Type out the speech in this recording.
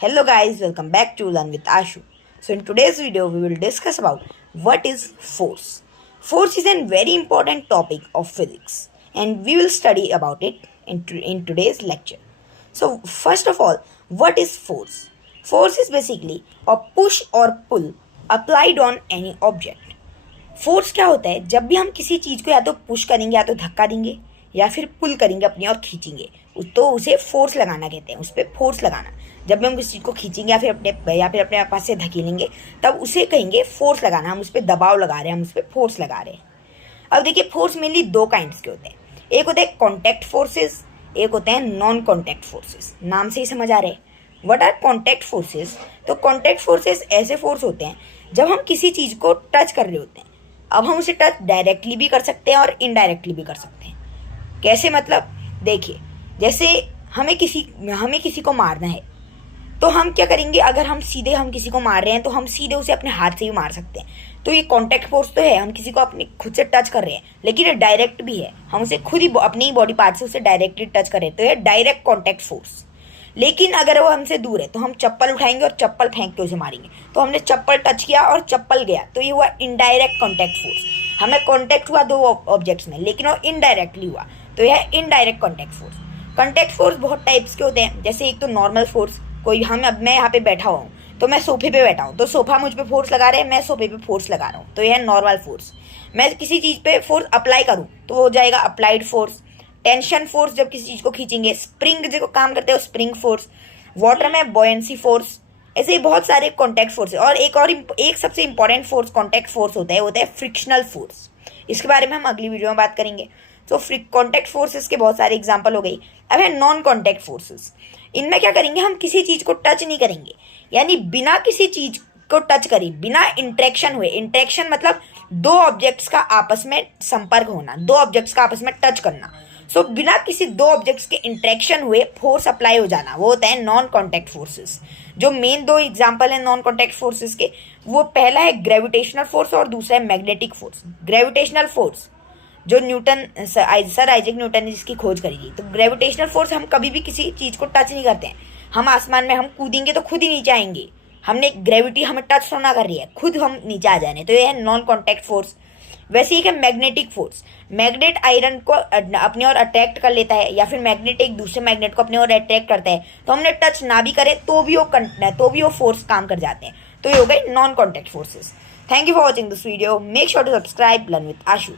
Hello guys, welcome back to Learn with Ashu. So in today's video we will discuss about what is force. Force is a very important topic of physics and we will study about it in today's lecture. So first of all, what is force? Force is basically a push or pull applied on any object. Force क्या होता है? जब भी हम किसी चीज़ को या तो पुश करेंगे या तो धक्का देंगे या फिर पुल करेंगे अपनी और खींचेंगे तो उसे फोर्स लगाना कहते हैं, उस पर फोर्स लगाना। जब भी हम किसी चीज़ को खींचेंगे या फिर अपने पास से धकेलेंगे तब उसे कहेंगे फोर्स लगाना। हम उस पर दबाव लगा रहे हैं, हम उस पर फोर्स लगा रहे हैं। अब देखिए, फोर्स मेनली दो काइंड्स के होते हैं। एक होते हैं कॉन्टैक्ट फोर्सेस, एक होते हैं नॉन कॉन्टैक्ट फोर्सेस। नाम से ही समझ आ रहे हैं व्हाट आर कॉन्टैक्ट फोर्सेस। तो कॉन्टैक्ट फोर्सेस ऐसे फोर्स होते हैं जब हम किसी चीज़ को टच कर रहे होते हैं। अब हम उसे टच डायरेक्टली भी कर सकते हैं और इनडायरेक्टली भी कर सकते हैं। कैसे? मतलब देखिए, जैसे हमें किसी को मारना है तो हम क्या करेंगे? अगर हम किसी को मार रहे हैं तो हम सीधे उसे अपने हाथ से भी मार सकते हैं। तो ये कॉन्टैक्ट फोर्स तो है, हम किसी को अपने खुद से टच कर रहे हैं, लेकिन ये डायरेक्ट भी है, हम उसे खुद ही अपने ही बॉडी पार्ट से उसे डायरेक्टली टच कर रहे हैं, तो ये डायरेक्ट कॉन्टैक्ट फोर्स। लेकिन अगर वो हमसे दूर है तो हम चप्पल उठाएंगे और चप्पल फेंक के उसे मारेंगे। तो हमने चप्पल टच किया और चप्पल गया, तो ये हुआ इनडायरेक्ट कॉन्टैक्ट फोर्स। हमें कॉन्टैक्ट हुआ दो ऑब्जेक्ट्स में, लेकिन वो इनडायरेक्टली हुआ, तो यह है indirect contact force. Contact force बहुत टाइप्स के होते हैं। जैसे एक तो नॉर्मल फोर्स, मैं यहाँ पे बैठा हुआ हूँ तो मैं सोफे पे बैठा हूँ तो सोफा मुझ पे फोर्स लगा रहे हैं, मैं सोफे पे फोर्स लगा रहा हूँ, तो यह है नॉर्मल फोर्स। मैं किसी चीज़ पे फोर्स अप्लाई करूँ तो हो जाएगा अप्लाइड फोर्स। टेंशन फोर्स, जब किसी चीज़ को खींचेंगे। स्प्रिंग जो काम करते हैं वो स्प्रिंग फोर्स। वाटर में बॉयंसी फोर्स। ऐसे ही बहुत सारे कॉन्टैक्ट फोर्स है। और एक सबसे इंपॉर्टेंट फोर्स कॉन्टैक्ट फोर्स होता है फ्रिक्शनल फोर्स। इसके बारे में हम अगली वीडियो में बात करेंगे। तो कॉन्टैक्ट फोर्सेस के बहुत सारे एग्जांपल हो गई। अब है नॉन कॉन्टैक्ट फोर्सेस। इनमें क्या करेंगे? हम किसी चीज़ को टच नहीं करेंगे, यानी बिना किसी चीज़ को टच करे, बिना इंटरेक्शन हुए। इंटरेक्शन मतलब दो ऑब्जेक्ट्स का आपस में संपर्क होना, दो ऑब्जेक्ट्स का आपस में टच करना। सो बिना किसी दो ऑब्जेक्ट्स के इंटरेक्शन हुए फोर्स अप्लाई हो जाना, वो होता है नॉन कॉन्टैक्ट फोर्सेस। जो मेन दो एग्जांपल है नॉन कॉन्टैक्ट फोर्सेस के, वो पहला है ग्रेविटेशनल फोर्स और दूसरा है मैग्नेटिक फोर्स। ग्रेविटेशनल फोर्स जो सर आइजैक न्यूटन ने जिसकी खोज करी थी। तो ग्रेविटेशनल फोर्स, हम कभी भी किसी चीज़ को टच नहीं करते हैं। हम आसमान में हम कूदेंगे तो खुद ही नीचे आएंगे, हमने ग्रेविटी हमें टच थोड़ा कर रही है, खुद हम नीचे आ जाने, तो ये है नॉन कॉन्टैक्ट फोर्स। वैसे ही है मैग्नेटिक फोर्स। मैग्नेट आयरन को अपनी ओर अट्रैक्ट कर लेता है, या फिर मैग्नेट एक दूसरे मैग्नेट को अपनी ओर अट्रैक्ट करता है, तो हमने टच ना भी करे तो भी वो फोर्स काम कर जाते हैं। तो ये हो गए non contact forces. Thank you for watching this video. Make sure to subscribe learn with Ashu.